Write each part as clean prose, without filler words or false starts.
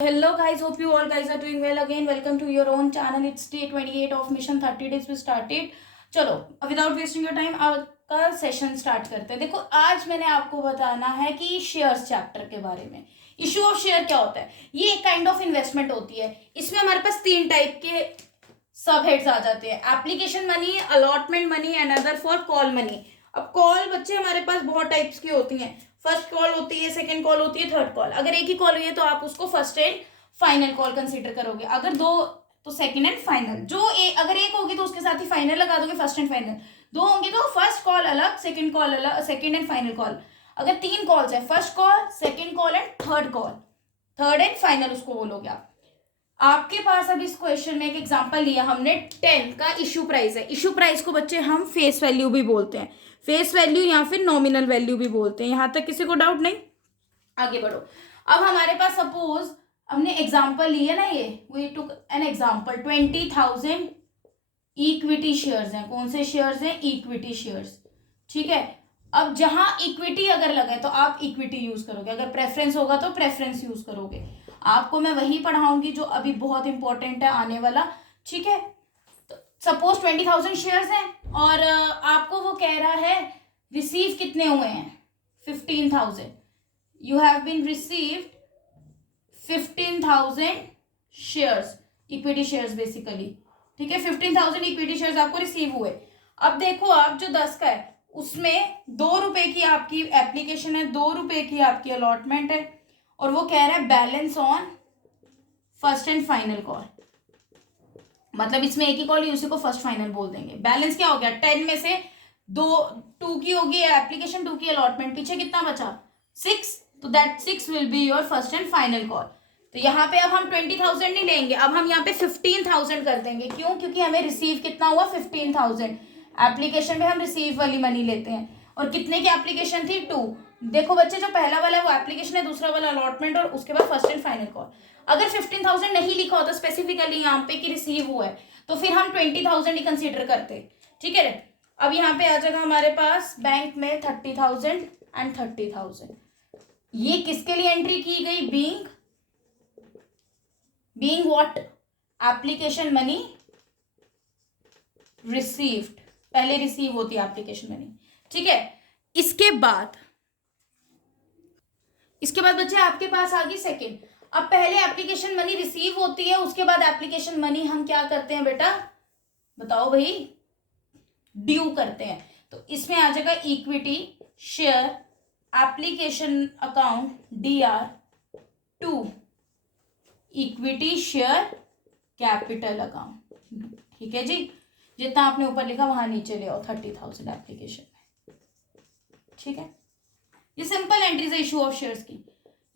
Hello guys, hope you all guys are doing well again. Welcome to your own channel. It's day 28 of mission 30 days we started. चलो without wasting your time आपका session start करते हैं। देखो आज मैंने आपको बताना है कि शेयर्स चैप्टर के बारे में। इशू ऑफ शेयर क्या होता है? ये एक काइंड ऑफ इन्वेस्टमेंट होती है। इसमें हमारे पास तीन टाइप के सब हेड्स आ जाते हैं, application money, allotment money and other for call money. अब कॉल बच्चे हमारे पास बहुत टाइप्स की होती हैं। फर्स्ट कॉल होती है, सेकंड कॉल होती है, थर्ड कॉल। अगर एक ही कॉल हुई है तो आप उसको first and final call consider करोगे, अगर दो तो सेकंड एंड फाइनल। अगर एक होगी तो उसके साथ ही फाइनल लगा दोगे, फर्स्ट एंड फाइनल। दो होंगे तो फर्स्ट कॉल अलग, सेकंड कॉल अलग, सेकंड एंड फाइनल कॉल। अगर तीन कॉल्स है, first call, second call and third call, third and final उसको बोलोगे आप। आपके पास अब इस क्वेश्चन में एक एग्जांपल लिया हमने 10 का इशू प्राइस है। इशू प्राइस को बच्चे हम फेस वैल्यू भी बोलते हैं, फेस वैल्यू या फिर नॉमिनल वैल्यू भी बोलते हैं। यहां तक किसी को डाउट नहीं? आगे बढ़ो। अब हमारे पास सपोज हमने एग्जांपल लिया ना, ये we took an example 20,000 equity shares हैं। कौन से शेयर्स हैं? Equity shares. ठीक है। अब जहां इक्विटी अगर लगे तो आप इक्विटी यूज करोगे, अगर प्रेफरेंस होगा तो प्रेफरेंस यूज करोगे। आपको मैं वही पढ़ाऊंगी जो अभी बहुत इंपॉर्टेंट है आने वाला। ठीक है। तो सपोज 20,000 शेयर्स हैं और आपको वो कह रहा है रिसीव कितने हुए हैं? 15,000। You have been received 15,000 shares, equity shares basically. ठीक है, 15,000 इक्विटी शेयर्स आपको रिसीव हुए। अब देखो आप जो 10 का है उसमें 2 रुपए की आपकी एप्लीकेशन है, 2 रुपए की आपकी अलॉटमेंट है, और वो कह रहा है balance on first and final call. मतलब इसमें एक ही कॉल ही, उसी को फर्स्ट फाइनल बोल देंगे। बैलेंस क्या हो गया? 10 में से 2 की होगी एप्लीकेशन, 2 की अलॉटमेंट, पीछे कितना बचा? 6। तो that 6 will be your first and final call. तो यहाँ पे अब हम 20,000 नहीं लेंगे, अब हम यहाँ पे 15,000 कर देंगे। क्यों? क्योंकि हमें रिसीव कितना हुआ? 15,000। एप्लीकेशन में हम रिसीव वाली मनी लेते हैं। और कितने की एप्लीकेशन थी? 2। देखो बच्चे, जो पहला वाला वो एप्लीकेशन है, दूसरा वाला अलॉटमेंट, और उसके बाद फर्स्ट एंड फाइनल कॉल। अगर 15,000 नहीं लिखा होता स्पेसिफिकली यहाँ पे कि रिसीव हुआ है, तो फिर हम 20,000 ही कंसीडर करते। ठीक है। अब यहाँ पे आ जाएगा हमारे पास बैंक में 30,000 एंड 30,000। ये किसके लिए एंट्री की गई? Being what? Application money received. पहले रिसीव होती है एप्लीकेशन मनी। ठीक है। इसके बाद बच्चे आपके पास आ गई सेकेंड। अब पहले एप्लीकेशन मनी रिसीव होती है, उसके बाद एप्लीकेशन मनी हम क्या करते हैं बेटा? बताओ भाई। ड्यू करते हैं। तो इसमें आ जाएगा equity share application account DR2, equity share capital account. ठीक है जी, जितना आपने ऊपर लिखा वहां नीचे ले आओ 30,000 एप्लीकेशन में। ठीक है, ये सिंपल एंट्रीज है इशू ऑफ शेयर्स की।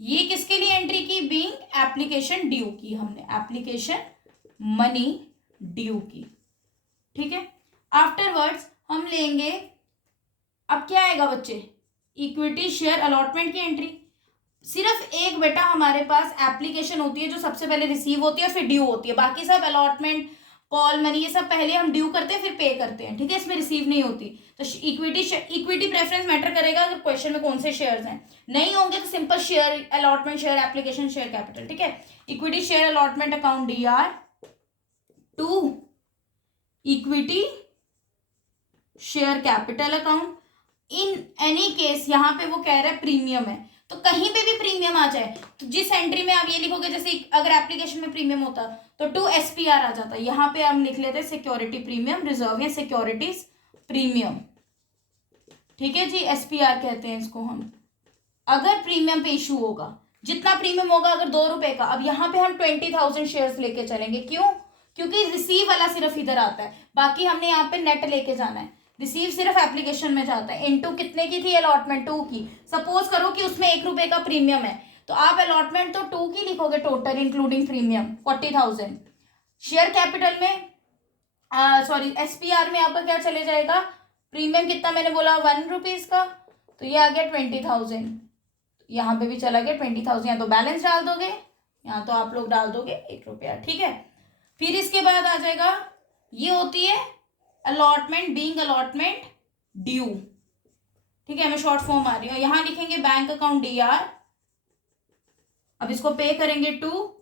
ये किसके लिए एंट्री की? बीइंग एप्लीकेशन ड्यू की, हमने एप्लीकेशन मनी ड्यू की। ठीक है। आफ्टरवर्ड्स हम लेंगे, अब क्या आएगा बच्चे? इक्विटी शेयर अलॉटमेंट की एंट्री। सिर्फ एक बेटा हमारे पास एप्लीकेशन होती है जो सबसे पहले रिसीव होती है, फिर ड्यू होती है। बाकी सब अलॉटमेंट, कॉल मनी, ये सब पहले हम ड्यू करते हैं फिर पे करते हैं। ठीक है, इसमें रिसीव नहीं होती। तो इक्विटी प्रेफरेंस मैटर करेगा अगर क्वेश्चन में कौन से शेयर्स हैं। नहीं होंगे तो simple share allotment, share application, share capital. ठीक है, equity share allotment account DR2, equity share capital account. In any case यहाँ पे वो कह रहा है प्रीमियम है, तो कहीं पे भी प्रीमियम आ जाए तो जिस एंट्री में आप ये लिखोगे, जैसे अगर एप्लीकेशन में प्रीमियम होता तो 2 SPR आ जाता। यहाँ पे हम लिख लेते सिक्योरिटी प्रीमियम रिजर्व या सिक्योरिटीज प्रीमियम। ठीक है जी, SPR कहते हैं इसको हम। अगर प्रीमियम पे इशू होगा, जितना प्रीमियम होगा अगर 2 रुपए का, अब यहाँ पे हम 20,000 शेयर्स लेके चलेंगे। क्यों? क्योंकि रिसीव वाला सिर्फ इधर आता है, बाकी हमने यहाँ पे नेट लेके जाना है। रिसीव सिर्फ एप्लीकेशन में जाता है। इनटू कितने की थी अलॉटमेंट? 2 की। सपोज करो कि उसमें 1 रुपए का प्रीमियम है, तो आप अलॉटमेंट तो 2 की लिखोगे total including premium 40,000। Share capital में सॉरी SPR में आपका क्या चले जाएगा? प्रीमियम कितना मैंने बोला? 1 रुपीज का, तो ये आ गया 20,000। यहाँ पे भी चला गया 20,000। यहाँ तो बैलेंस डाल दोगे, यहाँ तो आप लोग डाल दोगे 1 रुपया। ठीक है। फिर इसके बाद आ जाएगा, ये होती है अलॉटमेंट, बीइंग अलॉटमेंट ड्यू। ठीक है, मैं शॉर्ट फॉर्म आ रही हूँ। यहां लिखेंगे बैंक अकाउंट DR अब इसको पे करेंगे to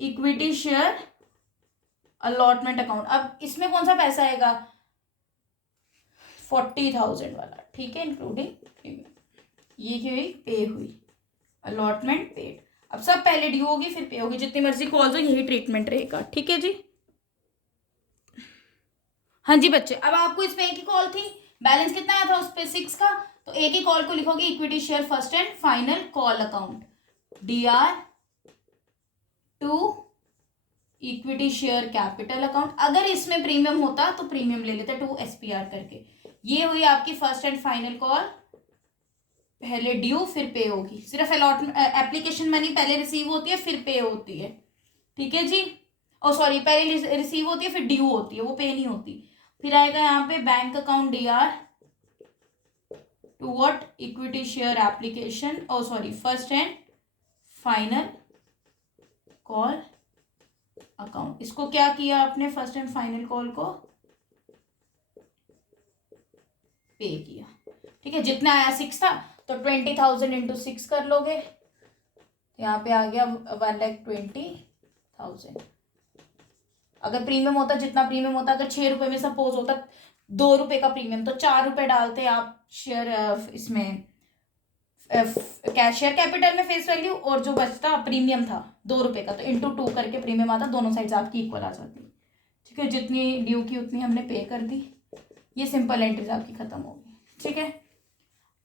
equity share allotment account. अब इसमें कौन सा पैसा आएगा, 40,000 वाला, ठीक है, इंक्लूडिंग प्रीमियम। ये क्या हुई, पे हुई, अलॉटमेंट पेड। अब सब पहले ड्यू होगी फिर पे होगी, जितनी मर्जी कॉल्स हो यही ट्रीटमेंट रहेगा, ठीक है जी। हाँ जी बच्चे, अब आपको इसमें एक ही कॉल थी, बैलेंस कितना आया था उस पे 6 का, तो एक ही कॉल को लिखोगे equity share first and final call account, DR to equity share capital account. अगर इसमें प्रीमियम होता तो प्रीमियम ले लेते टू SPR करके। ये हुई आपकी फर्स्ट एंड फाइनल कॉल, पहले ड्यू फिर पे होगी। सिर्फ अलॉटमेंट एप्लीकेशन मनी पहले रिसीव होती है फिर पे होती है, ठीक है जी। ओ सॉरी, पहले रिसीव होती है फिर ड्यू होती है, वो पे नहीं होती। फिर आएगा यहाँ पे bank account DR to what, equity share application, oh sorry first and final call account. इसको क्या किया आपने, फर्स्ट एंड फाइनल कॉल को पे किया, ठीक है। जितना आया 6 था तो 20,000 इंटू 6 कर लोगे, यहाँ पे आ गया 1,20,000। अगर प्रीमियम होता, जितना प्रीमियम होता, अगर 6 रुपए में सपोज होता 2 रुपए का प्रीमियम, तो 4 रुपए डालते आप शेयर इसमें शेयर कैपिटल में फेस वैल्यू, और जो बचता प्रीमियम था 2 रुपए का, तो इंटू 2 करके प्रीमियम आता, दोनों साइड्स आपकी इक्वल आ जाती, ठीक है। जितनी ड्यू की उतनी हमने पे कर दी, ये सिंपल एंट्रीज आपकी खत्म होगी, ठीक है।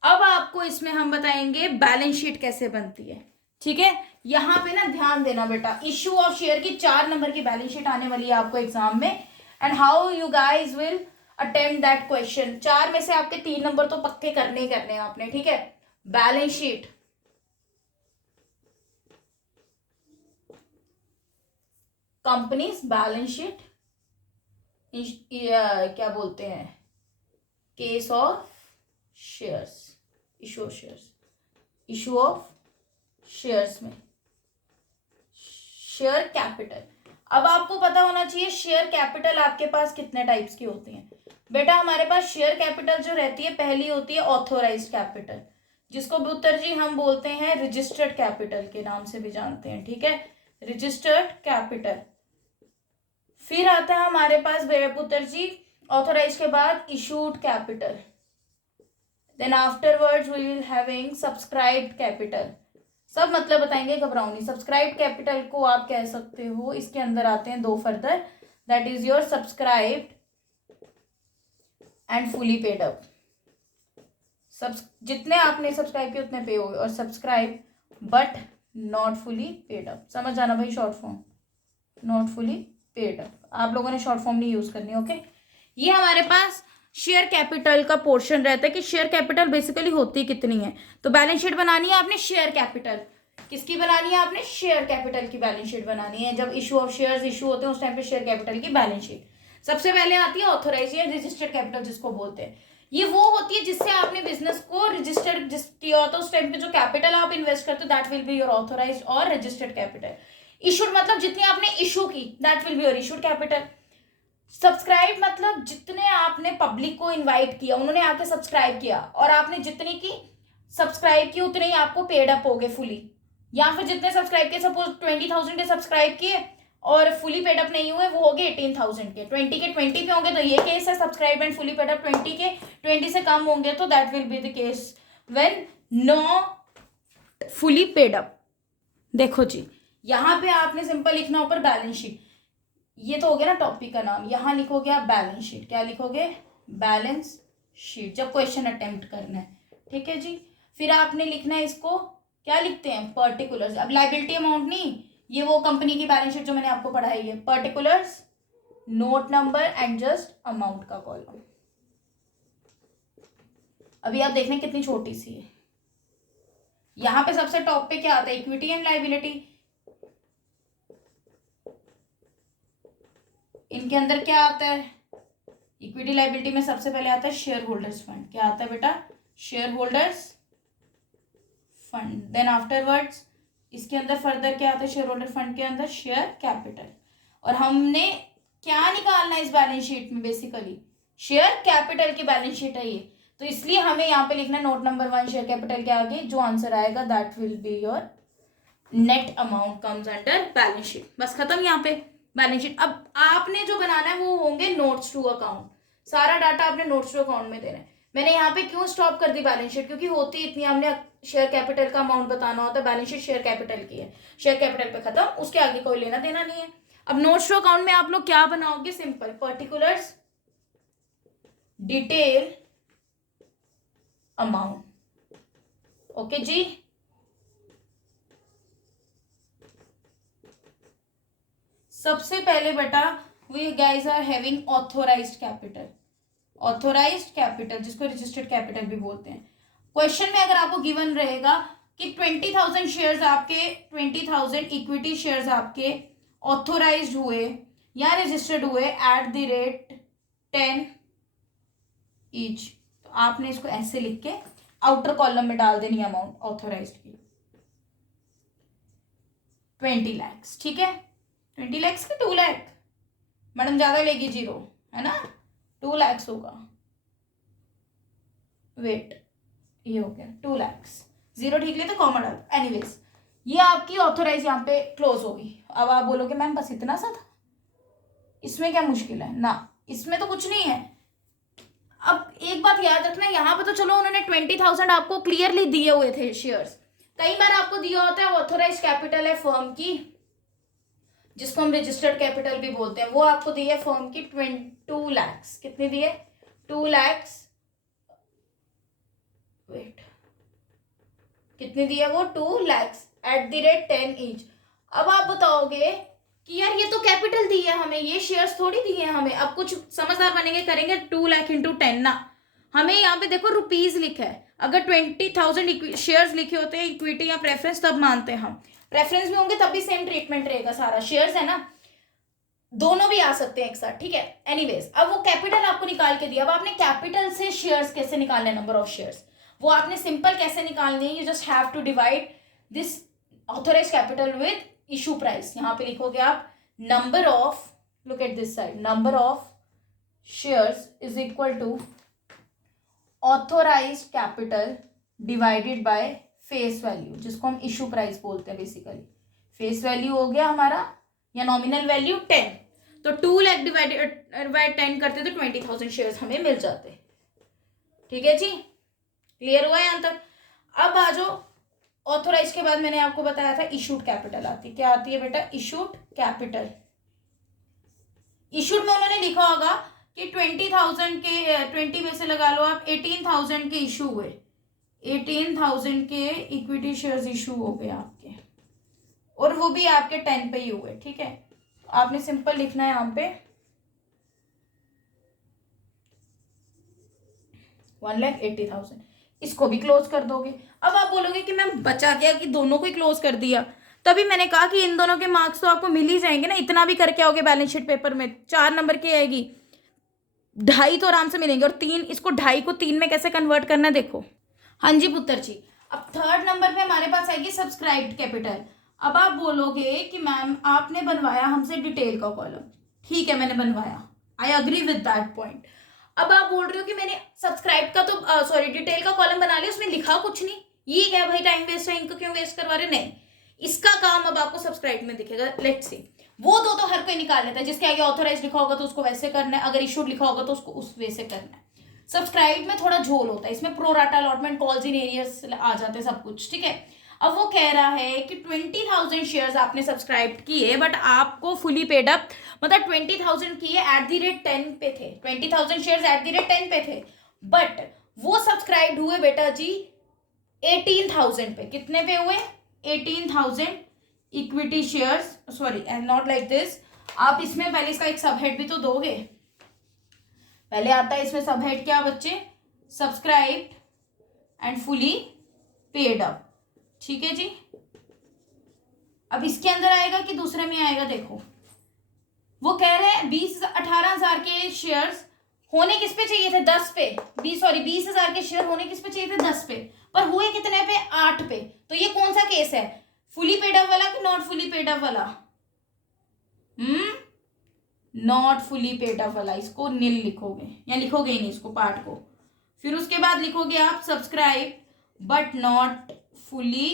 अब आपको इसमें हम बताएंगे बैलेंस शीट कैसे बनती है, ठीक है। यहाँ पे ना ध्यान देना बेटा, इश्यू ऑफ शेयर की 4 नंबर की बैलेंस शीट आने वाली है आपको एग्जाम में, and how you guys will attempt that question. 4 में से आपके 3 नंबर तो पक्के करने ही करने हैं आपने, ठीक है। Balance sheet, companies balance sheet, क्या बोलते हैं, case of shares, issue of shares, issue of shares में शेयर कैपिटल। अब आपको पता होना चाहिए शेयर कैपिटल आपके पास कितने टाइप्स की होती हैं बेटा। हमारे पास शेयर कैपिटल जो रहती है, पहली होती है ऑथोराइज्ड कैपिटल, जिसको पुत्र जी हम बोलते हैं रजिस्टर्ड कैपिटल के नाम से भी जानते हैं, ठीक है, रजिस्टर्ड कैपिटल। फिर आता है हमारे पास पुत्र जी ऑथोराइज के बाद issued capital, then afterwards we will having subscribed capital. सब मतलब बताएंगे, घबराओ नहीं। सब्सक्राइब्ड कैपिटल को आप कह सकते हो, इसके अंदर आते हैं 2 further, that is your subscribed and fully paid up. जितने आपने सब्सक्राइब किए उतने पे हो गए, और subscribe but not fully paid up, समझ जाना भाई, short form not fully paid up. आप लोगों ने शॉर्ट फॉर्म नहीं यूज करनी, ओके। ये हमारे पास शेयर कैपिटल का पोर्शन रहता है कि शेयर कैपिटल बेसिकली होती कितनी है। तो बैलेंस शीट बनानी है आपने शेयर कैपिटल, किसकी बनानी है आपने, शेयर कैपिटल की बैलेंस शीट बनानी है। जब इशू ऑफ शेयर्स इशू होते हैं उस टाइम पे शेयर कैपिटल की बैलेंस शीट सबसे पहले आती है। ऑथोराइज या रजिस्टर्ड कैपिटल जिसको बोलते हैं, ये वो होती है जिससे आपने बिजनेस को रजिस्टर्ड किया होता है, उस टाइम पे जो कैपिटल आप इन्वेस्ट करते हो that will be your authorise और रजिस्टर्ड कैपिटल। इशूड मतलब जितनी आपने इशू की, that will be your issued capital. Subscribe मतलब जितने आपने पब्लिक को इनवाइट किया, उन्होंने आके सब्सक्राइब किया, और आपने जितने की सब्सक्राइब की उतने ही आपको पेड अप हो गए फुली। या फिर जितने सब्सक्राइब किए, सपोज 20,000 के सब्सक्राइब किए और फुली पेड अप नहीं हुए, वो हो गए 18,000 के। 20 के 20 पे होंगे तो ये केस है subscribe and fully paid up. 20 के 20 से कम होंगे तो that will be the case when not fully paid up. देखो जी, यहाँ पे आपने सिंपल लिखना ऊपर बैलेंस शीट, ये तो हो गया ना टॉपिक का नाम। यहाँ लिखोगे आप बैलेंस शीट, क्या लिखोगे, बैलेंस शीट, जब क्वेश्चन अटेम्प्ट करना है, ठीक है जी। फिर आपने लिखना है इसको, क्या लिखते हैं, पर्टिकुलर्स। अब लाइबिलिटी अमाउंट नहीं, ये वो कंपनी की बैलेंस शीट जो मैंने आपको पढ़ाई है, particulars, note number and just amount का कॉलम। अभी आप देखने कितनी छोटी सी है। यहाँ पे सबसे टॉप पे क्या आता है, इक्विटी एंड लाइबिलिटी। इनके अंदर क्या आता है, इक्विटी लाइबिलिटी में सबसे पहले आता है शेयर होल्डर्स फंड। क्या आता है बेटा, share holders fund. Then afterwards इसके अंदर फर्दर क्या आता है, शेयर होल्डर फंड के अंदर शेयर कैपिटल। और हमने क्या निकालना है इस बैलेंस शीट में, बेसिकली शेयर कैपिटल की बैलेंस शीट है ये, तो इसलिए हमें यहाँ पे लिखना है नोट नंबर 1 शेयर कैपिटल के आगे जो आंसर आएगा that will be your net amount comes under balance sheet. बस खत्म यहाँ पे बैलेंस शीट। अब आपने जो बनाना है वो होंगे नोट्स टू अकाउंट, सारा डाटा आपने नोट्स टू अकाउंट में देना है। मैंने यहाँ पे क्यों स्टॉप कर दी बैलेंस शीट, क्योंकि होती इतनी, हमने शेयर कैपिटल का अमाउंट बताना होता है, बैलेंस शीट शेयर कैपिटल की है, शेयर कैपिटल पे खत्म, उसके आगे कोई लेना देना नहीं है। अब नोट्स टू अकाउंट में आप लोग क्या बनाओगे, simple particulars, detail, amount. Okay जी, सबसे पहले बेटा we guys are having authorised capital, authorised capital जिसको रजिस्टर्ड कैपिटल भी बोलते हैं। क्वेश्चन में अगर आपको गिवन रहेगा कि 20,000 शेयर्स आपके, 20,000 इक्विटी शेयर्स आपके ऑथोराइज्ड हुए या रजिस्टर्ड हुए एट द रेट 10 ईच, तो आपने इसको ऐसे लिख के आउटर कॉलम में डाल देनी अमाउंट ऑथोराइज्ड की 20 lakhs, ठीक है। 20 lakhs की 2 लाख, मैडम ज्यादा लेगी जीरो, है ना, 2 lakhs होगा, वेट ये हो गया 2 lakhs, जीरो ठीक ले तो कॉमन डाल। एनीवेज ये आपकी ऑथोराइज यहाँ पे क्लोज होगी। अब आप बोलोगे मैम बस इतना सा था, इसमें क्या मुश्किल है ना, इसमें तो कुछ नहीं है। अब एक बात याद रखना, यहाँ पे तो चलो उन्होंने 20,000 आपको क्लियरली दिए हुए थे शेयर्स, कई बार आपको दिया होता है ऑथोराइज कैपिटल है फर्म की, जिसको हम रजिस्टर्ड कैपिटल भी बोलते हैं, वो आपको दी है फर्म की 2 lakhs, कितनी दी है 2 lakhs, वेट कितनी दी है वो 2 lakhs at the rate 10 each. अब आप बताओगे कि यार ये तो कैपिटल दी है हमें, ये शेयर्स थोड़ी दिए हैं हमें। अब कुछ समझदार बनेंगे, करेंगे 2 लाख इंटू 10 ना, हमें यहाँ पे देखो रुपीज लिखा है, अगर 20,000 शेयर्स लिखे होते हैं इक्विटी या प्रेफरेंस तब मानते हैं हम, प्रेफरेंस भी होंगे तब भी सेम ट्रीटमेंट रहेगा, सारा शेयर्स है ना, दोनों भी आ सकते हैं एक साथ, ठीक है। एनीवेज अब वो कैपिटल आपको निकाल के दिया, अब आपने कैपिटल से शेयर्स कैसे निकालने, नंबर ऑफ शेयर्स, वो आपने सिंपल कैसे निकालनी है, you just have to divide this authorise capital with issue price. यहाँ पे लिखोगे आप number of, look at this side, number of shares is equal to authorise capital divided by face value, जिसको हम इशू प्राइस बोलते हैं basically. Face value हो गया हमारा या नॉमिनल वैल्यू 10, तो 2 लाख डिवाइडेड बाय 10 करते तो 20,000 शेयर्स हमें मिल जाते, ठीक है जी, क्लियर हुआ यहाँ तक। अब आ जाओ ऑथोराइज के बाद मैंने आपको बताया था इशूड कैपिटल आती है, क्या आती है बेटा, इशूड कैपिटल। इशूड में उन्होंने लिखा होगा कि 20,000 के 20 में से लगा लो आप 18,000 के इशू हुए, 18,000 के इक्विटी शेयर्स इशू हो गए आपके, और वो भी आपके 10 पे ही हुए, ठीक है। आपने सिंपल लिखना है यहाँ पे 1,80,000, इसको भी क्लोज कर दोगे। अब आप बोलोगे कि मैम बचा गया कि दोनों को ही क्लोज कर दिया, तभी मैंने कहा कि इन दोनों के मार्क्स तो आपको मिल ही जाएंगे ना, इतना भी करके आओगे बैलेंस शीट पेपर में 4 नंबर की आएगी, 2.5 तो आराम से मिलेंगे, और 3, इसको 2.5 को 3 में कैसे कन्वर्ट करना है देखो। हाँ जी पुत्र जी, अब 3rd नंबर पे हमारे पास आएगी सब्सक्राइब्ड कैपिटल। अब आप बोलोगे कि मैम आपने बनवाया हमसे डिटेल का कॉलम, ठीक है मैंने बनवाया, I agree with that point. अब आप बोल रहे हो कि मैंने सब्सक्राइब का तो सॉरी डिटेल का कॉलम बना लिया, उसमें लिखा कुछ नहीं, ये क्या भाई टाइम वेस्ट है, इनको क्यों वेस्ट करवा रहे, नहीं, इसका काम अब आपको सब्सक्राइब में दिखेगा। लेट्स सी, वो तो हर कोई निकाल लेता है, जिसके आगे ऑथोराइज लिखा होगा तो उसको वैसे करना है, अगर इशूड लिखा होगा तो उसको उस वे से करना है। सब्सक्राइब में थोड़ा झोल होता है, इसमें pro rata allotment calls in arrears आ जाते हैं सब कुछ, ठीक है। अब वो कह रहा है कि 20,000 शेयर्स आपने सब्सक्राइब किए, बट आपको फुली पेड अप, मतलब 20,000 किए एट द रेट 10 पे थे, 20,000 शेयर्स एट द रेट 10 पे थे, बट वो सब्सक्राइब हुए बेटा जी 18,000 पे, कितने पे हुए 18,000 equity shares, sorry not like this, आप इसमें पहले इसका एक सबहेड भी तो दोगे, पहले आता है इसमें सबहेड क्या बच्चे, subscribed and fully paid up, ठीक है जी। अब इसके अंदर आएगा कि दूसरे में आएगा, देखो वो कह रहे हैं 18,000 के शेयर्स होने किस पे चाहिए थे, 10 पे, 20,000 के शेयर होने किस पे चाहिए थे, 10 पे, पर हुए कितने पे, 8 पे। तो ये कौन सा केस है, फुली पेड अप वाला कि नॉट फुली पेड अप वाला, नॉट फुली पेड अप वाला, इसको नील लिखोगे या लिखोगे ही नहीं इसको पार्ट को, फिर उसके बाद लिखोगे आप सब्सक्राइब बट नॉट फुली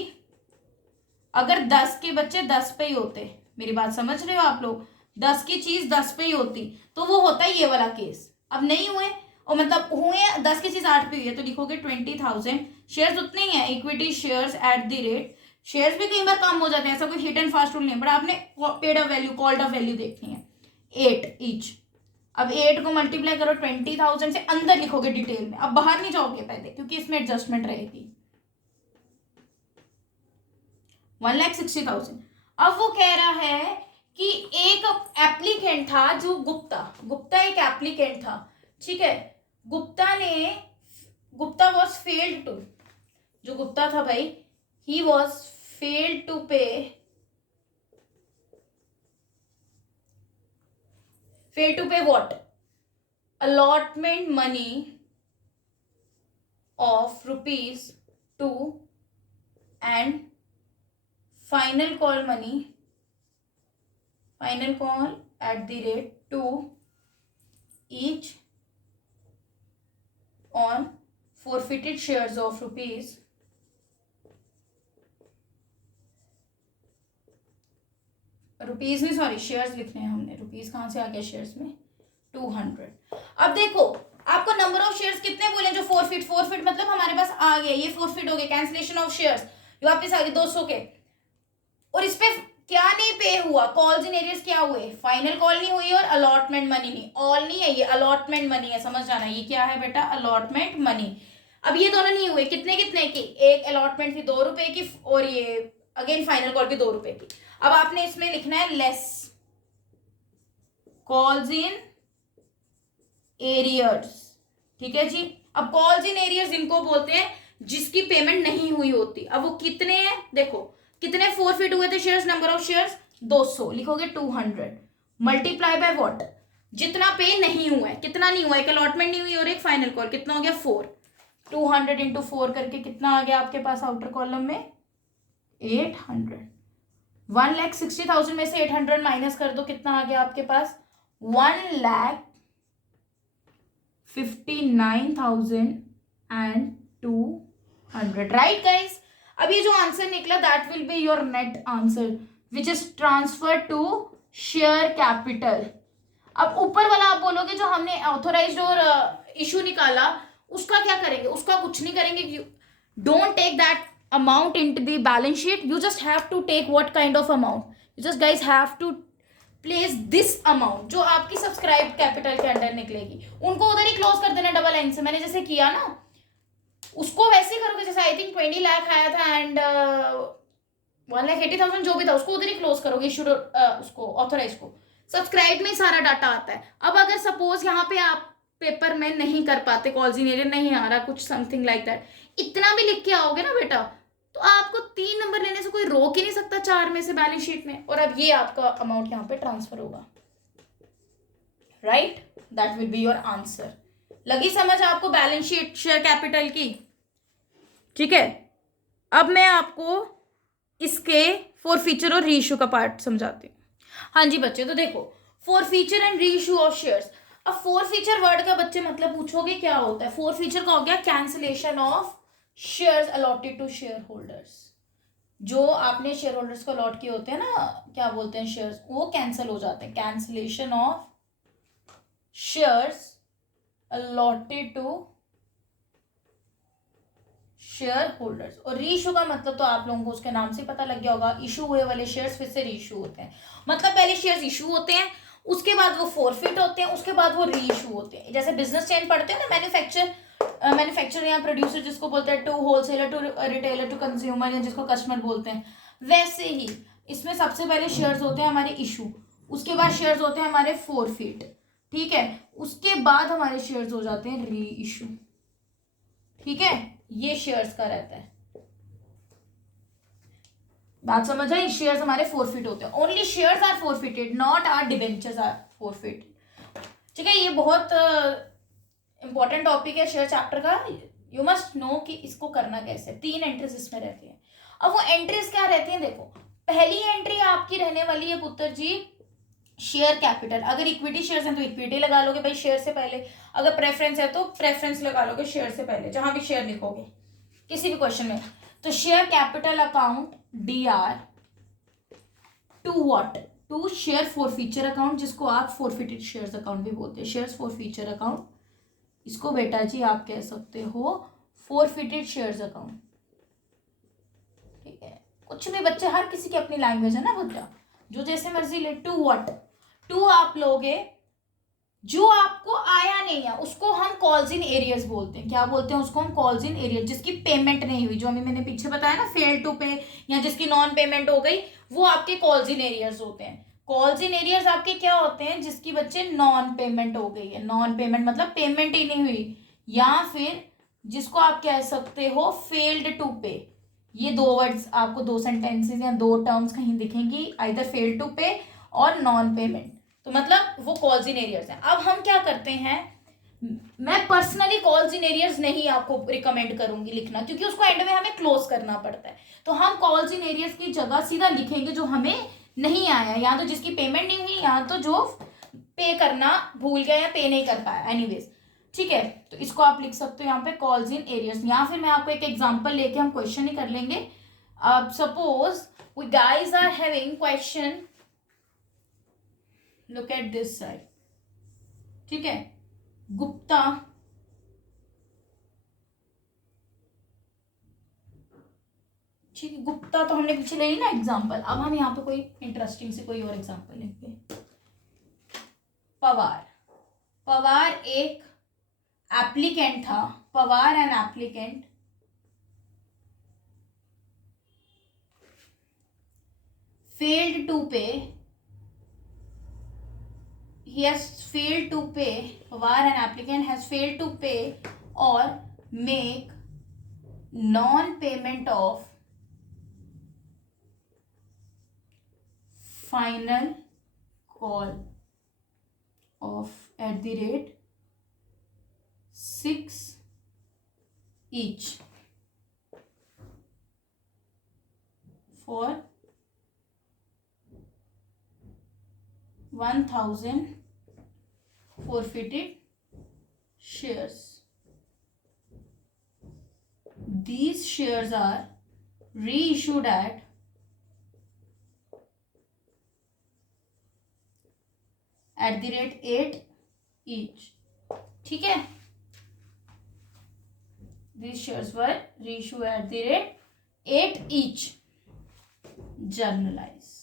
अगर 10 के बच्चे 10 पे ही होते, मेरी बात समझ रहे हो आप लोग, 10 की चीज 10 पे ही होती तो वो होता है ये वाला केस। अब नहीं हुए, और मतलब हुए 10 की चीज 8 पे हुई है, तो लिखोगे 20,000 शेयर्स उतने ही है, equity shares at the rate, shares भी कई बार कम हो जाते हैं, ऐसा कोई हिट एंड फास्ट रूल नहीं है, बट आपने paid up value, called up value देखनी है 8 ईच। अब 8 को मल्टीप्लाई करो 20,000 से, अंदर लिखोगे डिटेल में, अब बाहर नहीं जाओगे पहले क्योंकि इसमें एडजस्टमेंट रहेगी। 1,60,000। अब वो कह रहा है कि एक एप्लीकेंट था जो गुप्ता एक एप्लीकेंट था, ठीक है। गुप्ता वॉज फेल्ड टू, जो गुप्ता था भाई, ही वॉज फेल्ड टू पे what? Allotment money of ₹2 and final call money, final call at the rate 2 each on forfeited shares of rupees नहीं, सॉरी शेयर्स लिखने हैं हमने, रुपीज कहाँ से आ गया शेयर्स में, 200। अब देखो आपको नंबर ऑफ शेयर्स कितने बोले जो फोरफिट मतलब हमारे पास आ गए, ये फोरफिट हो गए, कैंसिलेशन ऑफ शेयर्स जो वापस आ गए 200 के, और इस पे क्या नहीं पे हुआ, कॉल्स इन एरियर्स क्या हुए, फाइनल कॉल नहीं हुई और अलॉटमेंट मनी नहीं, ऑल नहीं है ये, अलॉटमेंट मनी है, समझ जाना ये क्या है बेटा, अलॉटमेंट मनी। अब ये दोनों नहीं हुए, कितने की, एक अलॉटमेंट थी 2 रुपए की और ये अगेन फाइनल कॉल भी 2 रुपए की। अब आपने इसमें लिखना है लेस कॉल्स इन एरियर्स, ठीक है जी। अब कॉल्स इन एरियर्स इनको बोलते हैं जिसकी पेमेंट नहीं हुई होती। अब वो कितने हैं, देखो कितने फोरफिट हुए थे शेयर्स, नंबर ऑफ शेयर्स 200, लिखोगे 200 मल्टीप्लाई बाय व्हाट, जितना पे नहीं हुआ है, कितना नहीं हुआ, एक अलॉटमेंट नहीं हुई और एक फाइनल कॉल, कितना हो गया 4, 200 इंटू 4 करके कितना आ गया आपके पास आउटर कॉलम में 800। 1,60,000 में से 800 माइनस कर दो, कितना आ गया आपके पास 1,59,200, राइट गाइस। अब ये जो आंसर निकला that will be your net answer which is transfer to share capital. अब ऊपर वाला आप बोलोगे जो हमने ऑथोराइज्ड और इशू निकाला उसका क्या करेंगे, उसका कुछ नहीं करेंगे, don't take that amount into the balance sheet, you just have to take what kind of amount, you just guys have to place this amount जो आपकी सब्सक्राइब कैपिटल के अंडर निकलेगी, उनको उधर ही क्लोज कर देना डबल लाइन से, मैंने जैसे किया ना उसको वैसे ही करोगे, जैसे आई थिंक 20 लाख आया था एंड 1,80,000 जो भी था उसको उधर ही क्लोज करोगे, इशूड उसको ऑथोराइज को, सब्सक्राइब में ही सारा डाटा आता है। अब अगर सपोज यहाँ पे आप पेपर में नहीं कर पाते, कॉल्स इन एरियर नहीं आ रहा, कुछ समथिंग लाइक दैट, इतना भी लिख के आओगे ना बेटा तो आपको 3 नंबर लेने से कोई रोक ही नहीं सकता 4 में से बैलेंस शीट में, और अब ये आपका अमाउंट यहाँ पे ट्रांसफर होगा, right, that will be your answer. लगी समझ आपको बैलेंस शीट शेयर कैपिटल की, ठीक है। अब मैं आपको इसके फोरफीचर और रीइश्यू का पार्ट समझाती हूँ। हाँ जी बच्चे, तो देखो forfeiture and reissue of shares. अब फोरफीचर वर्ड का बच्चे मतलब पूछोगे क्या होता है, फोरफीचर का हो गया cancellation of shares allotted to share holders, जो आपने शेयर होल्डर्स को अलॉट किए होते हैं ना, क्या बोलते हैं शेयर्स, वो कैंसिल हो जाते हैं, cancellation of shares allotted to share holders. और रीइश्यू का मतलब तो आप लोगों को उसके नाम से पता लग गया होगा, इशू हुए वाले शेयर्स फिर से रीइश्यू होते हैं, मतलब पहले शेयर्स इशू होते हैं, उसके बाद वो फोरफिट होते हैं, उसके बाद वो रीइश्यू होते हैं। जैसे बिजनेस चेन पढ़ते हैं ना, मैन्युफैक्चर या प्रोड्यूसर जिसको बोलते हैं, to wholesaler to retailer to consumer, या जिसको कस्टमर बोलते हैं, वैसे ही इसमें सबसे पहले शेयर्स होते हैं हमारे इशू, उसके बाद शेयर्स होते हैं हमारे फोरफिट, ठीक है, उसके बाद हमारे शेयर्स हो जाते हैं री इशू, ठीक है, ये शेयर्स का रहता है। बात समझ आई, शेयर्स हमारे फोरफिट होते हैं, only shares are forfeited, not are debentures are forfeited, ठीक है। ये बहुत इंपॉर्टेंट टॉपिक है शेयर चैप्टर का, यू मस्ट नो कि इसको करना कैसे। 3 एंट्रीज इसमें रहती हैं। अब वो एंट्रीज क्या रहती हैं, देखो पहली एंट्री आपकी रहने वाली है पुत्र जी शेयर कैपिटल, अगर इक्विटी शेयर्स हैं तो इक्विटी लगा लोगे भाई शेयर से पहले, अगर प्रेफरेंस है तो प्रेफरेंस लगा लोगे शेयर से पहले, जहां भी शेयर लिखोगे किसी भी क्वेश्चन में, तो share capital account DR to what, to share forfeiture account, जिसको आप फॉरफिटेड शेयर्स अकाउंट भी बोलते हैं, शेयर्स फॉर फीचर अकाउंट, इसको बेटा जी आप कह सकते हो फॉरफिटेड शेयर्स अकाउंट। ठीक है, कुछ भी बच्चे, हर किसी की अपनी लैंग्वेज है ना बेटा, जो जैसे मर्जी ले। टू व्हाट, टू आप लोगे जो आपको आया नहीं है उसको हम कॉल्स इन एरियर्स बोलते हैं। क्या बोलते हैं उसको हम? Calls in arrears. जिसकी पेमेंट नहीं हुई, जो अभी मैंने पीछे बताया ना, फेल टू पे, या जिसकी नॉन पेमेंट हो गई, वो आपके कॉल्स इन एरियर्स होते हैं। कॉल्स इन एरियर्स आपके क्या होते हैं? जिसकी बच्चे नॉन पेमेंट हो गई है, नॉन पेमेंट मतलब पेमेंट ही नहीं हुई, या फिर जिसको आप कह सकते हो फेल्ड टू पे। ये दो वर्ड्स आपको, दो सेंटेंसेस या दो टर्म्स कहीं दिखेंगी, आइदर फेल टू पे और नॉन पेमेंट, तो मतलब वो कॉल्स इन एरियर्स हैं। अब हम क्या करते हैं, मैं पर्सनली कॉल्स इन एरियर्स नहीं आपको रिकमेंड करूंगी लिखना, क्योंकि उसको एंड में हमें क्लोज करना पड़ता है। तो हम कॉल्स इन एरियर्स की जगह सीधा लिखेंगे जो हमें नहीं आया, या तो जिसकी पेमेंट नहीं हुई, या तो जो पे करना भूल गया या पे नहीं कर पाया, एनीवेज। ठीक है, तो इसको आप लिख सकते हो यहाँ पे कॉल्स इन एरियर्स। या फिर मैं आपको एक एग्जांपल लेके हम क्वेश्चन ही कर लेंगे। अब suppose we guys are having question, look at this side. ठीक है, गुप्ता ठीक है, गुप्ता तो हमने पीछे ले ली ना एग्जांपल। अब हम यहाँ पे कोई इंटरेस्टिंग से कोई और एग्जांपल लेंगे। पवार, पवार एक एप्लीकेंट था, Pawar an applicant failed to pay, he has failed to pay, Pawar an applicant has failed to pay or make non-payment of final call of @6 each for 1000 forfeited shares. These shares are reissued at @8 each. ठीक है, these shares were reissued at @8 each. Generalized.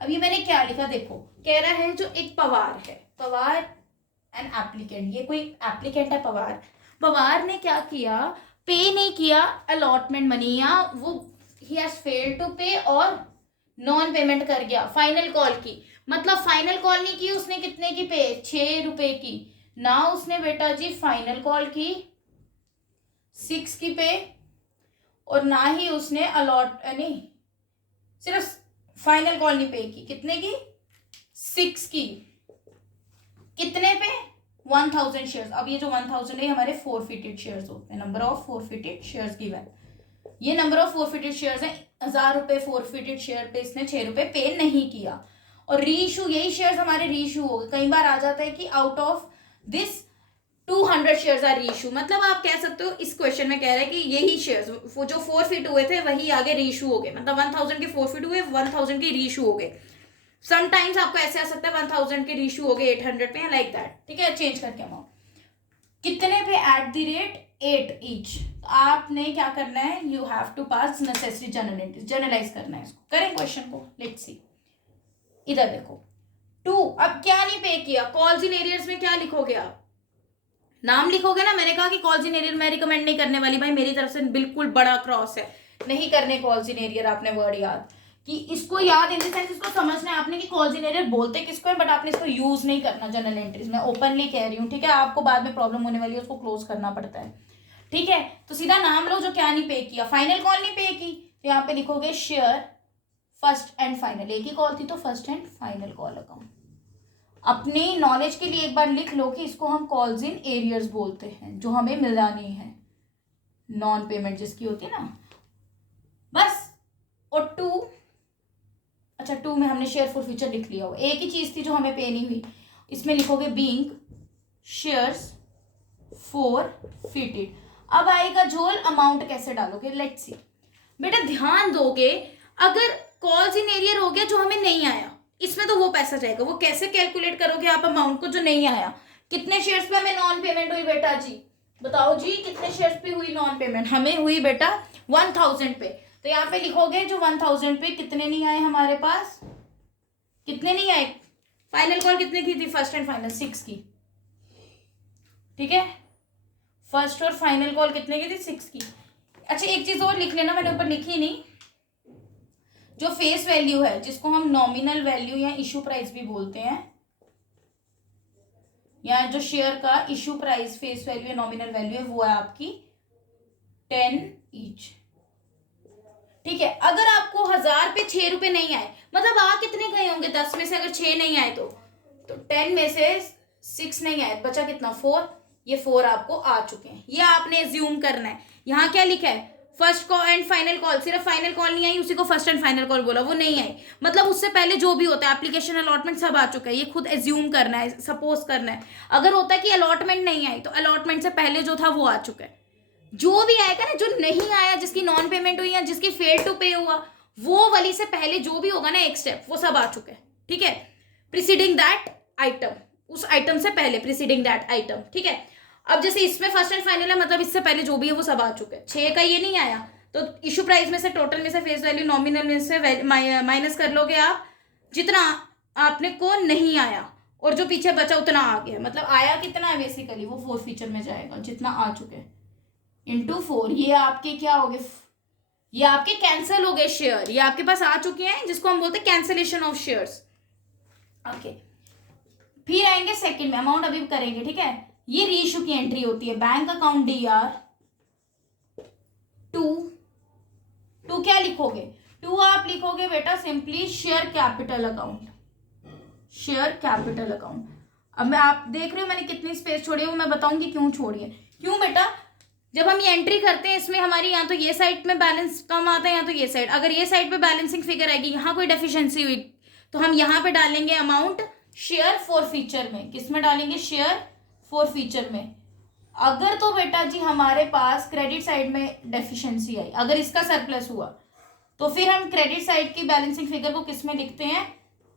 अब ये मैंने क्या लिखा देखो, कह रहा है जो एक पवार है, पवार एन एप्लीकेंट, ये कोई एप्लीकेंट है पवार, पवार ने क्या किया, पे नहीं किया अलॉटमेंट मनी, या वो ही हैज फेल्ड टू पे और नॉन पेमेंट कर गया, फाइनल कॉल की, मतलब फाइनल कॉल नहीं की उसने, कितने की पे, 6 रुपए की ना, उसने बेटा जी फाइनल कॉल की 6 की पे, और ना ही उसने अलॉट नहीं, सिर्फ फाइनल कॉल नहीं पे की, कितने की, 6 की, कितने पे, 1000 शेयर्स। अब ये जो 1000 है हमारे फॉरफिटेड शेयर्स होते हैं, number of forfeited shares given, ये नंबर ऑफ फॉरफिटेड शेयर्स है। 1000 रुपए फॉरफिटेड शेयर पे इसने 6 रुपए पे नहीं किया, और रीइशू, यही शेयर्स हमारे रीइशू हो गए। कई बार आ जाता है कि out of this 200 shares are reissue, मतलब आप कह सकते हो इस क्वेश्चन में कह रहा है कि यही शेयर्स वो जो फॉरफिट हुए थे वही आगे रीइशू हो गए, मतलब 1000 के फॉरफिट हुए, 1000 के रीइशू हो गए। समटाइम्स आपको ऐसे आ सकता है 1000 के रीइशू हो गए 800 पे, लाइक दैट। ठीक है, चेंज करके अमाउंट कितने पे, @8 ईच। आपने क्या करना है, you have to pass necessary journal entries, journalise करना है इसको। करें क्वेश्चन को, लेट्स सी। इधर देखो 2, अब क्या नहीं पे किया, कॉल्स इन एरियर्स में क्या लिखोगे आप, नाम लिखोगे ना। मैंने कहा कि कॉल्स इन एरियर मैं रिकमेंड नहीं करने वाली, भाई मेरी तरफ से बिल्कुल बड़ा क्रॉस है, नहीं करने कॉल्स इन एरियर। आपने वर्ड याद कि इसको याद इन द सेंस इसको समझना है आपने कि कॉल्स इन एरियर बोलते किसको है, बट आपने इसको यूज नहीं करना जर्नल एंट्रीज में, ओपनली कह रही हूँ। ठीक है, आपको बाद में प्रॉब्लम होने वाली है, उसको क्लोज करना पड़ता है। ठीक है, तो सीधा नाम लो जो क्या नहीं पे किया, फाइनल कॉल नहीं पे की, तो यहाँ पे लिखोगे शेयर फर्स्ट एंड फाइनल, एक ही कॉल थी तो first and final call account. अपनी नॉलेज के लिए एक बार लिख लो कि इसको हम कॉल्स इन एरियर्स बोलते हैं, जो हमें मिलानी है, नॉन पेमेंट जिसकी होती है ना, बस। और 2, अच्छा 2 में हमने शेयर फॉर फ्यूचर लिख लिया हो, एक ही चीज थी जो हमें पे नहीं हुई, इसमें लिखोगे बीइंग शेयर्स फॉरफिटेड। अब आएगा झोल, अमाउंट कैसे डालोगे, लेट्स सी। बेटा ध्यान दोगे, अगर कॉल्स इन एरियर हो गया जो हमें नहीं आया, इसमें तो वो पैसा जाएगा। वो कैसे कैलकुलेट करोगे आप अमाउंट को जो नहीं आया? कितने शेयर्स पे हमें नॉन पेमेंट हुई बेटा जी? बताओ जी, कितने शेयर्स पे हुई नॉन पेमेंट? हमें हुई बेटा 1000 पे। तो यहाँ पे लिखोगे जो 1000 पे कितने नहीं आए हमारे पास, कितने नहीं आए? फाइनल कॉल कितने की थी? फर्स्ट एंड फाइनल 6 की, ठीक है। फर्स्ट और फाइनल कॉल कितने की थी? 6 की। अच्छा एक चीज और लिख लेना, मैंने ऊपर लिखी नहीं, जो फेस वैल्यू है जिसको हम नॉमिनल वैल्यू या इशू प्राइस भी बोलते हैं, या जो शेयर का इशू प्राइस फेस वैल्यू या नॉमिनल वैल्यू है वो है आपकी 10 ईच, ठीक है। अगर आपको 1000 पे 6 रुपए नहीं आए, मतलब आ कितने गए होंगे? 10 में से अगर 6 नहीं आए तो 10 में से 6 नहीं आए, बचा कितना? 4। ये 4 आपको आ चुके हैं, ये आपने एज्यूम करना है। यहाँ क्या लिखा है? First call and final call, सिर्फ फाइनल कॉल नहीं आई, उसी को फर्स्ट एंड फाइनल कॉल बोला, वो नहीं आई। मतलब उससे पहले जो भी होता है एप्लीकेशन अलॉटमेंट सब आ चुका है, ये खुद एज्यूम करना है, सपोज करना है। अगर होता है कि अलॉटमेंट नहीं आई तो अलॉटमेंट से पहले जो था वो आ चुका है। जो भी आएगा ना, जो नहीं आया, जिसकी नॉन पेमेंट हुई या जिसकी फेल टू पे हुआ, वो वाली से पहले जो भी होगा ना एक स्टेप, वो सब आ चुका है, ठीक है। प्रीसीडिंग दैट आइटम, उस आइटम से पहले, प्रीसीडिंग दैट आइटम, ठीक है। अब जैसे इसमें फर्स्ट एंड फाइनल है, मतलब इससे पहले जो भी है वो सब आ चुका है। 6 का ये नहीं आया तो इशू प्राइस में से, टोटल में से, फेस वैल्यू नॉमिनल में से माइनस कर लोगे आप, जितना आपने को नहीं आया, और जो पीछे बचा उतना आ गया। मतलब आया कितना है बेसिकली, वो 4 फीचर में जाएगा जितना आ चुके हैं, इंटू 4। ये आपके क्या हो गए? ये आपके कैंसिल हो गए शेयर, ये आपके पास आ चुके हैं, जिसको हम बोलते हैं कैंसिलेशन ऑफ शेयर्स, ओके। फिर आएंगे सेकंड में, अमाउंट अभी करेंगे, ठीक है। ये रीइश्यू की एंट्री होती है, बैंक अकाउंट DR टू क्या लिखोगे? टू आप लिखोगे बेटा simply share capital account, share capital account. अब मैं, आप देख रहे हो मैंने कितनी स्पेस छोड़ी है, वो मैं बताऊंगी क्यों छोड़ी है। क्यों बेटा? जब हम ये एंट्री करते हैं इसमें हमारी यहाँ तो ये साइड में बैलेंस कम आता है, यहाँ तो ये साइड, अगर ये साइड पे बैलेंसिंग फिगर आएगी, यहाँ कोई डेफिशिएंसी हुई तो हम यहाँ पे डालेंगे अमाउंट शेयर फॉर फीचर में। किस में डालेंगे? शेयर फॉर फीचर में। अगर तो बेटा जी हमारे पास क्रेडिट साइड में डेफिशिएंसी आई, अगर इसका सरप्लस हुआ, तो फिर हम क्रेडिट साइड की बैलेंसिंग फिगर को किस में लिखते हैं?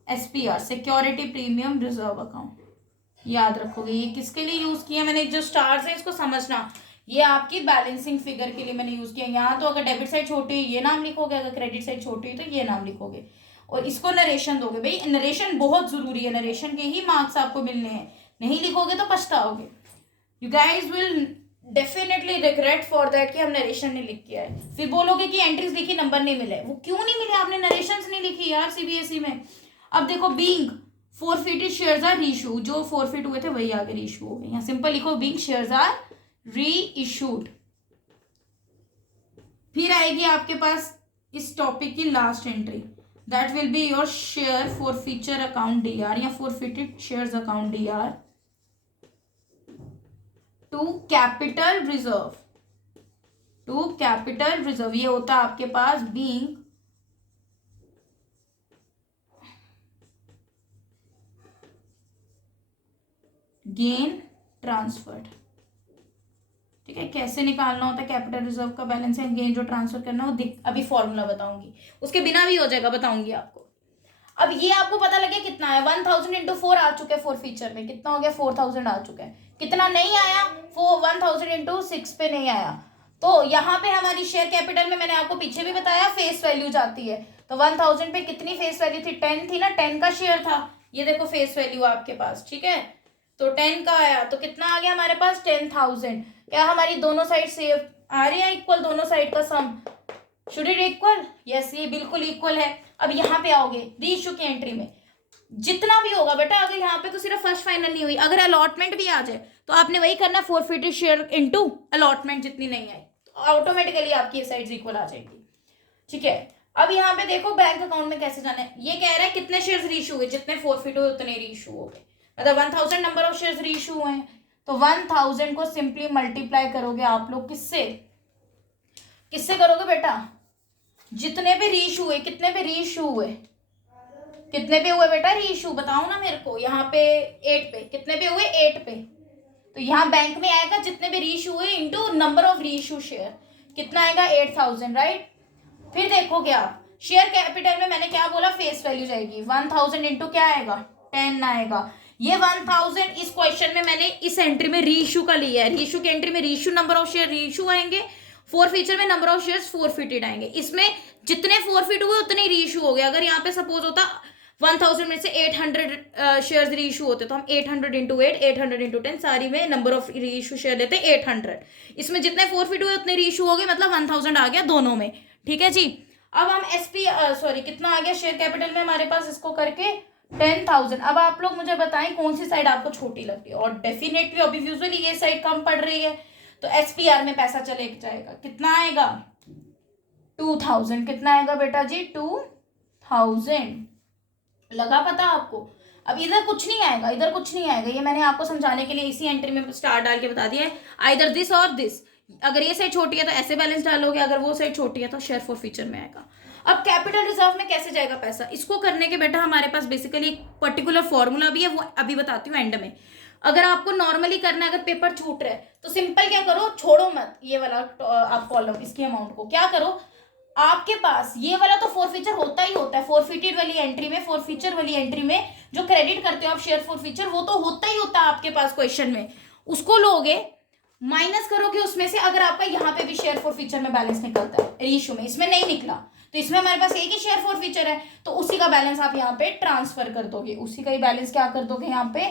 SPR, security premium reserve account. याद रखोगे ये किसके लिए यूज किया मैंने, जो स्टार्स है इसको समझना, ये आपकी बैलेंसिंग फिगर के लिए मैंने यूज किया। यहाँ तो अगर डेबिट साइड छोटी है ये नाम लिखोगे, अगर क्रेडिट साइड छोटी है तो ये नाम लिखोगे, और इसको नरेशन दोगे। भाई नरेशन बहुत जरूरी है, नरेशन के ही मार्क्स आपको मिलने हैं, नहीं लिखोगे तो पछताओगे। You guys will definitely regret for that कि हम नरेशन नहीं लिख किया है। फिर बोलोगे कि एंट्रीज लिखी नंबर नहीं मिले, वो क्यों नहीं मिले? आपने नरेशंस नहीं लिखी यार CBSE में। अब देखो, being forfeited shares are reissue, जो फॉरफिट हुए थे वही आगे रीइश्यू हो गए। यहाँ सिंपल लिखो बीइंग शेयर्स आर रीइश्यूड। फिर आएगी आपके पास इस टॉपिक की last entry, that will be your share forfeiture account DR या forfeited shares account DR to capital reserve, to capital reserve. ये होता है आपके पास बीइंग गेन ट्रांसफर्ड, ठीक है। कैसे निकालना होता है कैपिटल रिजर्व का बैलेंस एंड गेन जो ट्रांसफर करना हो, अभी फॉर्मूला बताऊंगी, उसके बिना भी हो जाएगा, बताऊंगी आपको। अब ये आपको पता लगे कितना है, 1000 इंटू 4 आ चुके हैं 4 फीचर में, कितना हो गया? 4000 आ चुका है। कितना नहीं आया? 1000 इंटू 6 पे नहीं आया, तो यहाँ पे हमारी शेयर कैपिटल में, मैंने आपको पीछे भी बताया, फेस वैल्यू जाती है। तो 1000 पे कितनी फेस वैल्यू थी? 10 थी ना, 10 का शेयर था, ये देखो फेस वैल्यू आपके पास, ठीक है। तो 10 का आया तो कितना आ गया हमारे पास? 10,000। क्या हमारी दोनों साइड सेव आ रही है इक्वल, दोनों साइड का sum? Should it equal? Yes, ये बिल्कुल इक्वल है। अब यहाँ पे आओगे रीइश्यू की एंट्री में, जितना भी होगा बेटा, अगर यहाँ पे तो सिर्फ फर्स्ट फाइनल नहीं हुई, अगर अलॉटमेंट भी आ जाए तो आपने वही करना, फॉरफिटेड शेयर इनटू अलॉटमेंट जितनी नहीं आई, तो ऑटोमेटिकली आपकी ये साइड इक्वल आ जाएगी, ठीक है। अब यहाँ पे देखो बैंक अकाउंट में कैसे जाना है, ये कह रहा है कितने शेयर्स रीइश्यू हुए, जितने फॉरफिट हुए उतने रीइश्यू हो गए, मतलब 1000 नंबर ऑफ शेयर्स रीइश्यू हुए हैं, तो 1000 को सिंपली मल्टीप्लाई करोगे आप लोग किससे, किससे करोगे बेटा? जितने पे रीइश्यू हुए, कितने पे रीइश्यू हुए, कितने पे हुए बेटा रीइश्यू, बताओ ना मेरे को। यहाँ पे 8 पे, कितने पे हुए? 8 पे। तो यहाँ बैंक में आएगा जितने पे रीइश्यू हुए into number of reissue share, कितना आएगा? 8000, राइट। फिर देखोगे आप शेयर कैपिटल में मैंने क्या बोला, फेस वैल्यू जाएगी 1000 इंटू क्या आएगा 10 आएगा। ये 1000 इस क्वेश्चन में मैंने इस एंट्री में रीइश्यू का लिया है। रीइश्यू की एंट्री में reissue number of share reissue आएंगे, फॉरफीचर में नंबर ऑफ शेयर्स फॉरफिटेड आएंगे। इसमें जितने फॉरफिट हुए उतने रीइश्यू हो गए। अगर यहाँ पे सपोज होता 1000 में से 800 शेयर्स रीइश्यू होते तो हम 800 इंटू 8 800 इंटू 10 सारी में नंबर ऑफ रीइश्यू शेयर लेते 800। इसमें जितने फॉरफिट हुए उतने रीइश्यू हो गए, मतलब 1000 आ गया दोनों में। ठीक है जी। अब हम कितना आ गया शेयर कैपिटल में हमारे पास, इसको करके 10,000। अब आप लोग मुझे बताएं कौन सी साइड आपको छोटी लगती है, और डेफिनेटली अभी यूजुअली ये साइड कम पड़ रही है, तो एसपीआर में पैसा चले जाएगा। कितना आएगा 2000। कितना आएगा बेटा जी 2000। लगा पता आपको। अब इधर कुछ नहीं आएगा, इधर कुछ नहीं आएगा। ये मैंने आपको समझाने के लिए इसी एंट्री में स्टार डाल के बता दिया है, आइदर दिस और दिस। अगर ये साइड छोटी है तो ऐसे बैलेंस डालोगे, अगर वो साइड छोटी है तो शेयर फॉर फ्यूचर में आएगा। अब कैपिटल रिजर्व में कैसे जाएगा पैसा, इसको करने के बेटा हमारे पास बेसिकली एक पर्टिकुलर फॉर्मूला भी है, वो अभी बताती हूँ एंड में। अगर आपको नॉर्मली करना है, अगर पेपर छूट रहा है तो सिंपल क्या करो, छोड़ो मत ये वाला आप कॉलम, इसकी अमाउंट को क्या करो, आपके पास ये वाला तो फॉरफीचर होता ही होता है। फॉरफिटेड वाली एंट्री में, फॉरफीचर वाली एंट्री में जो क्रेडिट करते हो आप शेयर फॉरफीचर, वो तो होता ही होता है आपके पास क्वेश्चन में। उसको लोगे माइनस करोगे उसमें से। अगर आपका यहाँ पे भी शेयर फॉरफीचर में बैलेंस निकलता है रीइश्यू में, इसमें नहीं निकला तो इसमें हमारे पास एक ही शेयर फॉरफीचर है, तो उसी का बैलेंस आप यहाँ पे ट्रांसफर कर दोगे। उसी का ही बैलेंस क्या कर दोगे, यहाँ पे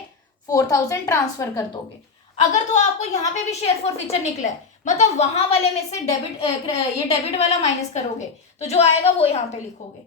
4000 ट्रांसफर कर दोगे। अगर तो आपको यहाँ पे भी शेयर फॉरफीचर निकला है, मतलब वहां वाले में से डेबिट, ये डेबिट वाला माइनस करोगे तो जो आएगा वो यहाँ पे लिखोगे।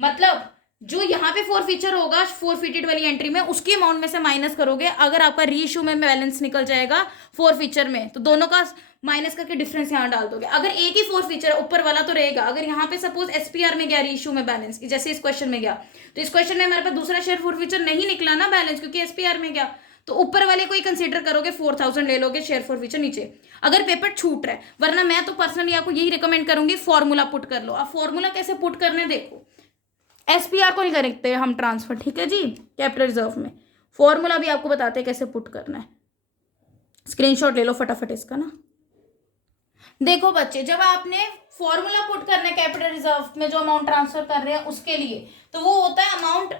मतलब जो यहाँ पे फॉरफीचर होगा फॉरफिटेड वाली एंट्री में, उसकी अमाउंट में से माइनस करोगे। अगर आपका रीइश्यू में बैलेंस निकल जाएगा फॉरफीचर में, तो दोनों का माइनस करके डिफरेंस यहाँ डाल दोगे। अगर एक ही फॉरफीचर है ऊपर वाला तो रहेगा। अगर यहाँ पे सपोज एसपीआर में गया रीइश्यू में बैलेंस, जैसे इस क्वेश्चन में गया, तो इस क्वेश्चन में हमारे पास दूसरा शेयर फॉरफीचर नहीं निकला ना बैलेंस, क्योंकि एसपीआर में गया, तो ऊपर वाले को ही कंसीडर करोगे, 4000 ले लोगे शेयर फॉरफीचर नीचे, अगर पेपर छूट रहा है। वरना मैं तो पर्सनली आपको यही रिकमेंड करूंगी, फॉर्मूला पुट कर लो। अब फॉर्मूला कैसे पुट करने देखो, एसपीआर को नहीं करते हम ट्रांसफर, ठीक है जी, कैपिटल रिजर्व में। फॉर्मूला भी आपको बताते हैं कैसे पुट करना है, स्क्रीनशॉट ले लो फटाफट इसका ना। देखो बच्चे, जब आपने फॉर्मूला पुट करना है कैपिटल रिजर्व में जो अमाउंट ट्रांसफर कर रहे हैं उसके लिए, तो वो होता है अमाउंट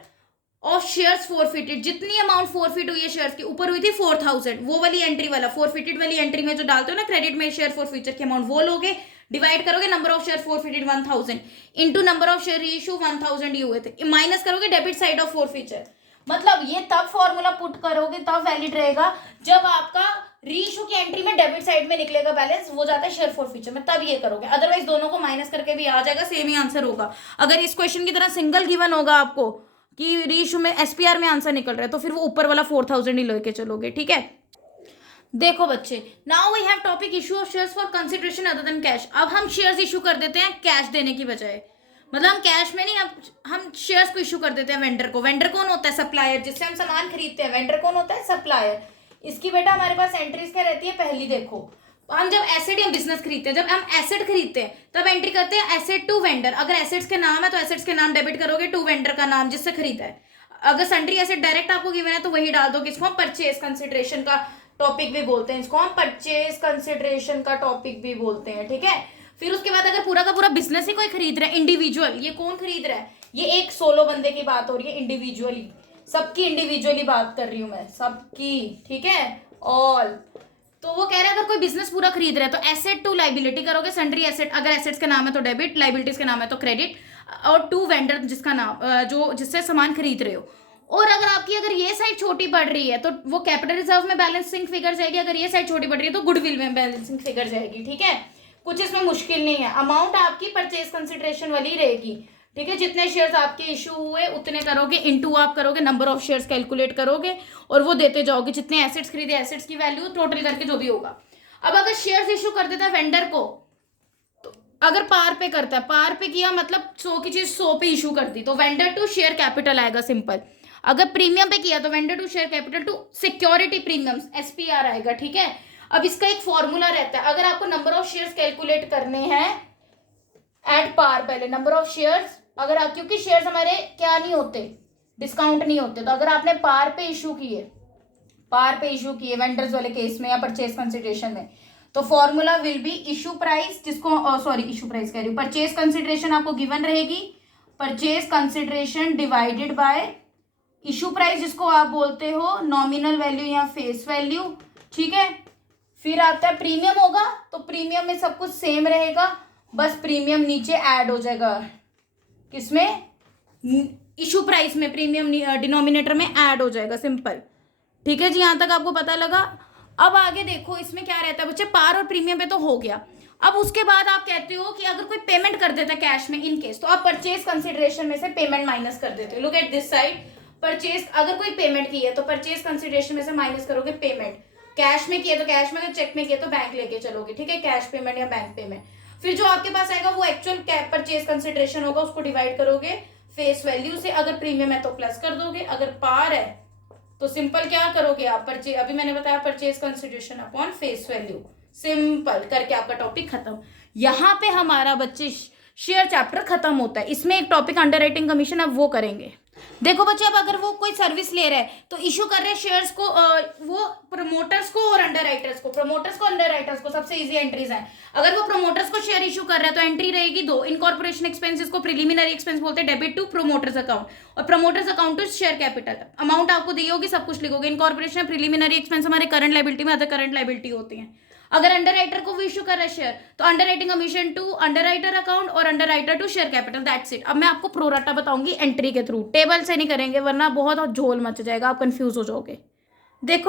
ऑफ शेयर्स फॉरफिटेड। जितनी अमाउंट फॉरफिट हुई है शेयर्स की, ऊपर हुई थी 4000, वो वाली एंट्री वाला फॉरफिटेड वाली एंट्री में जो डालते हो ना क्रेडिट में शेयर फॉरफिचर की अमाउंट, वो लोगे, डिवाइड करोगे number of share forfeited 1000 into number of share reissue 1000 ही हुए थे, माइनस करोगे डेबिट साइड ऑफ फॉरफिचर। मतलब ये तब फॉर्मूला पुट करोगे तब वैलिड रहेगा जब आपका रीइश्यू की एंट्री में डेबिट साइड में निकलेगा बैलेंस, वो जाता है शेयर फॉरफिचर में, तब ये करोगे। अदरवाइज दोनों को माइनस करके भी आ जाएगा, सेम ही आंसर होगा। अगर इस क्वेश्चन की तरह सिंगल गिवन होगा आपको कि रीइश्यू में एसपीआर में आंसर निकल रहा है, तो फिर वो ऊपर वाला 4000 ही लेके चलोगे, ठीक है। देखो बच्चे, now we have topic issue of shares for consideration other than cash. अब हम शेयर्स इशू कर देते हैं कैश देने की बजाय, मतलब हम कैश में नहीं, हम शेयर्स को इशू कर देते हैं वेंडर को। वेंडर कौन होता है, सप्लायर, जिससे हम सामान खरीदते हैं। वेंडर कौन होता है, सप्लायर। इसकी बेटा हमारे पास एंट्रीज क्या रहती है, पहली देखो, हम जब एसेट या बिजनेस खरीदते हैं, जब हम एसेट खरीदते हैं तब एंट्री करते हैं एसेट टू वेंडर। अगर एसेट्स के नाम है तो एसेट्स के नाम डेबिट करोगे टू वेंडर का नाम जिससे खरीदा है। अगर सन्ड्री एसेट डायरेक्ट आपको गिवन है तो वही डाल दो, किसको हम परचेज कंसिडरेशन का टॉपिक भी बोलते हैं, इसको हम परचेज कंसिडरेशन का टॉपिक भी बोलते हैं, ठीक है। फिर उसके बाद अगर पूरा का पूरा बिजनेस ही कोई खरीद रहा है, इंडिविजुअल, ये कौन खरीद रहा है, ये एक सोलो बंदे की बात हो रही है, इंडिविजुअली, सबकी इंडिविजुअली बात कर रही हूं मैं, सबकी, ठीक है, ऑल। तो वो कह रहा है अगर कोई बिजनेस पूरा खरीद रहा है तो एसेट टू लाइबिलिटी करोगे, सन्ड्री एसेट, अगर एसेट्स के नाम है तो डेबिट, लाइबिलिटीज के नाम है तो क्रेडिट, और टू वेंडर जिसका नाम जो जिससे सामान खरीद रहे हो। और अगर ये साइड छोटी पड़ रही है तो वो कैपिटल रिजर्व में बैलेंसिंग फिगर जाएगी, अगर ये साइड छोटी पड़ रही है तो गुडविल में बैलेंसिंग फिगर जाएगी, ठीक है। कुछ इसमें मुश्किल नहीं है, अमाउंट आपकी परचेज कंसिडरेशन वाली रहेगी, ठीक है। जितने शेयर्स आपके इशू हुए उतने करोगे, इनटू आप करोगे, नंबर ऑफ शेयर्स कैलकुलेट करोगे और वो देते जाओगे, जितने एसेट्स खरीदे एसेट्स की वैल्यू टोटल करके जो भी होगा। अब अगर शेयर्स इशू कर देता है वेंडर को, तो अगर पार पे करता है, पार पे किया मतलब 100 की चीज 100 पे इशू कर दी, तो वेंडर टू शेयर कैपिटल आएगा सिंपल। अगर प्रीमियम पे किया तो vendor to share capital to security premiums, SPR आएगा, ठीक है। अब इसका एक फॉर्मूला रहता है, अगर आपको नंबर ऑफ शेयर्स कैलकुलेट करने हैं एट पार, पहले नंबर ऑफ शेयर्स, अगर आप, क्योंकि शेयर्स हमारे क्या नहीं होते, डिस्काउंट नहीं होते, तो अगर आपने पार पे इशू किए वेंडर्स वाले केस में या परचेज कंसिडरेशन में, तो formula will be issue price, जिसको इशू प्राइस कह रही हूँ, परचेज कंसिडरेशन आपको गिवन रहेगी, purchase consideration divided by issue price, जिसको आप बोलते हो नॉमिनल वैल्यू या फेस वैल्यू, ठीक है। फिर आता है प्रीमियम होगा, तो प्रीमियम में सब कुछ सेम रहेगा, बस प्रीमियम नीचे ऐड हो जाएगा, किसमें, इशू प्राइस में, प्रीमियम डिनोमिनेटर में ऐड हो जाएगा, सिंपल, ठीक है जी। यहां तक आपको पता लगा। अब आगे देखो इसमें क्या रहता है बच्चे, पार और प्रीमियम पे तो हो गया। अब उसके बाद आप कहते हो कि अगर कोई पेमेंट कर देता है कैश में इन केस, तो आप परचेज कंसिडरेशन में से पेमेंट माइनस कर देते हो। Look at this side, purchase अगर कोई पेमेंट की है तो परचेज कंसिडरेशन में से माइनस करोगे पेमेंट, कैश में किया तो कैश में, अगर चेक में किया तो बैंक लेके चलोगे, ठीक है, कैश पेमेंट या बैंक पेमेंट। फिर जो आपके पास आएगा वो एक्चुअल परचेज कंसिडरेशन होगा, उसको डिवाइड करोगे फेस वैल्यू से, अगर प्रीमियम है तो प्लस कर दोगे, अगर पार है तो सिंपल क्या करोगे आप, परचेज, अभी मैंने बताया purchase consideration upon face value, simple करके आपका टॉपिक खत्म। यहाँ पे हमारा बच्चे शेयर चैप्टर खत्म होता है। इसमें एक टॉपिक अंडर राइटिंग कमीशन, अब वो करेंगे। देखो बच्चे, अब अगर वो कोई सर्विस ले रहे हैं तो इशू कर रहे हैं शेयर्स को, वो प्रमोटर्स को और अंडर राइटर्स को, प्रमोटर्स को अंडर राइटर्स को, सबसे इजी एंट्रीज है। अगर वो प्रमोटर्स को शेयर इशू कर रहा है तो एंट्री रहेगी 2, इनकॉर्पोरेशन एक्सपेंस, जिसको प्रिलिमिनरी एक्सपेंस बोलते हैं, डेबिट टू प्रमोटर्स अकाउंट, और promoters account to share capital. Amount आपको दी होगी, सब कुछ लिखोगे। इनकॉर्पोरेशन प्रिलिमिनरी एक्सपेंस हमारे करंट लायबिलिटी में, अदर करंट लायबिलिटी होती है। अगर अंडर राइटर को भी इशू कर रहा है शेयर, तो underwriting commission to underwriter account और underwriter to share capital, that's it. अब मैं आपको प्रोराटा बताऊंगी एंट्री के थ्रू, टेबल से नहीं करेंगे वरना बहुत झोल मच जाएगा, आप कंफ्यूज हो जाओगे। देखो